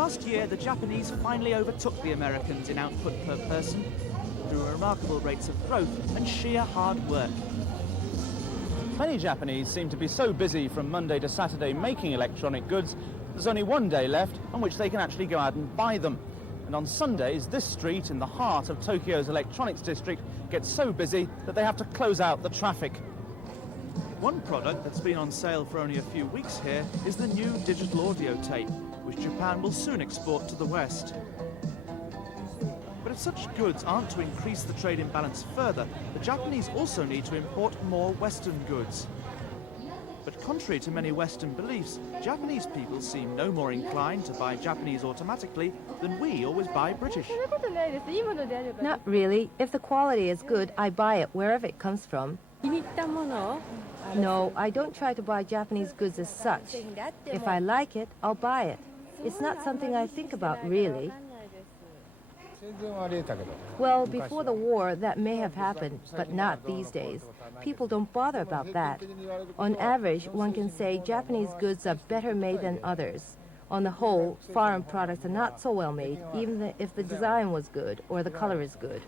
Last year, the Japanese finally overtook the Americans in output per person through remarkable rates of growth and sheer hard work. Many Japanese seem to be so busy from Monday to Saturday making electronic goods, there's only one day left on which they can actually go out and buy them. And on Sundays, this street in the heart of Tokyo's electronics district gets so busy that they have to close out the traffic. One product that's been on sale for only a few weeks here is the new digital audio tape, which Japan will soon export to the West. But if such goods aren't to increase the trade imbalance further, the Japanese also need to import more Western goods. But contrary to many Western beliefs, Japanese people seem no more inclined to buy Japanese automatically than we always buy British. Not really. If the quality is good, I buy it wherever it comes from. No, I don't try to buy Japanese goods as such. If I like it, I'll buy it. It's not something I think about, really. Well, before the war, that may have happened, but not these days. People don't bother about that. On average, one can say Japanese goods are better made than others. On the whole, foreign products are not so well made, even if the design was good or the color is good.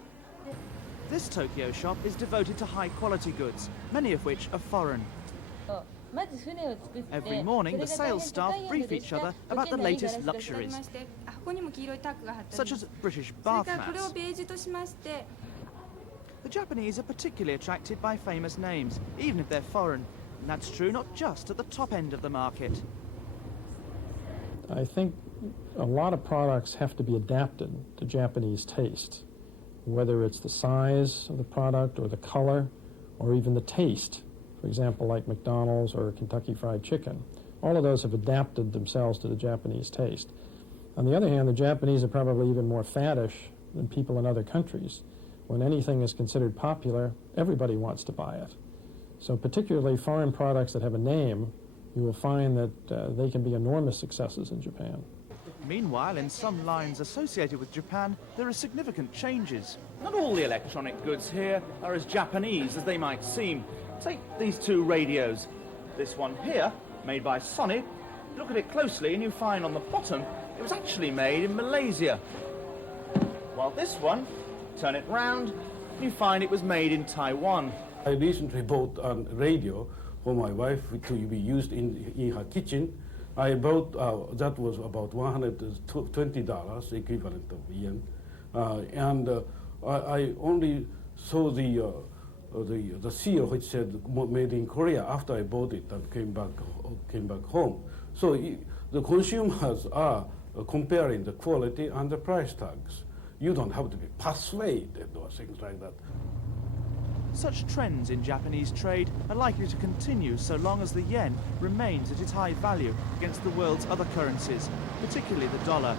This Tokyo shop is devoted to high-quality goods, many of which are foreign. Every morning, the sales staff brief each other about the latest luxuries, such as British bath mats. The Japanese are particularly attracted by famous names, even if they're foreign, and that's true not just at the top end of the market. I think a lot of products have to be adapted to Japanese taste, whether it's the size of the product or the color or even the taste. For example, like McDonald's or Kentucky Fried Chicken. All of those have adapted themselves to the Japanese taste. On the other hand, the Japanese are probably even more faddish than people in other countries. When anything is considered popular, everybody wants to buy it. So particularly foreign products that have a name, you will find that they can be enormous successes in Japan. Meanwhile, in some lines associated with Japan, there are significant changes. Not all the electronic goods here are as Japanese as they might seem. Take these two radios. This one here, made by Sony. Look at it closely and you find on the bottom it was actually made in Malaysia. While this one, turn it round, and you find it was made in Taiwan. I recently bought a radio for my wife to be used in her kitchen. I bought, that was about $120 equivalent of yen. I only saw the seal which said made in Korea after I bought it and came back home. So the consumers are comparing the quality and the price tags. You don't have to be persuaded or things like that. Such trends in Japanese trade are likely to continue so long as the yen remains at its high value against the world's other currencies, particularly the dollar.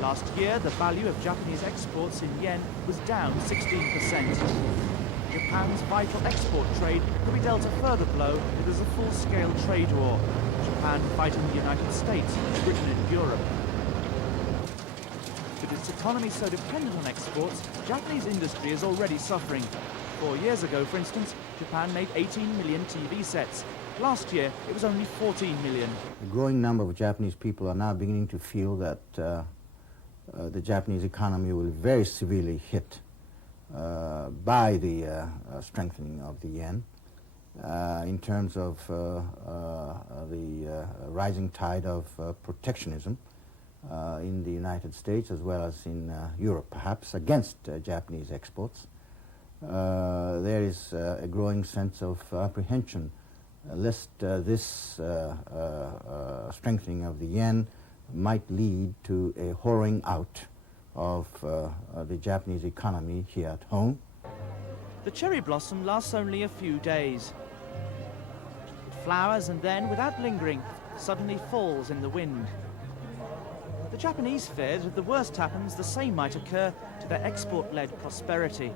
Last year, the value of Japanese exports in yen was down 16%. Japan's vital export trade could be dealt a further blow if there's a full-scale trade war, Japan fighting the United States, Britain and Europe. With its economy so dependent on exports, Japanese industry is already suffering. 4 years ago, for instance, Japan made 18 million TV sets. Last year, it was only 14 million. A growing number of Japanese people are now beginning to feel that the Japanese economy will be very severely hit by the strengthening of the yen in terms of the rising tide of protectionism in the United States as well as in Europe, perhaps, against Japanese exports. There is a growing sense of apprehension lest this strengthening of the yen might lead to a hollowing out of the Japanese economy here at home. The cherry blossom lasts only a few days. It flowers and then, without lingering, suddenly falls in the wind. The Japanese fear that if the worst happens, the same might occur to their export-led prosperity.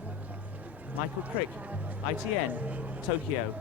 Michael Crick, ITN, Tokyo.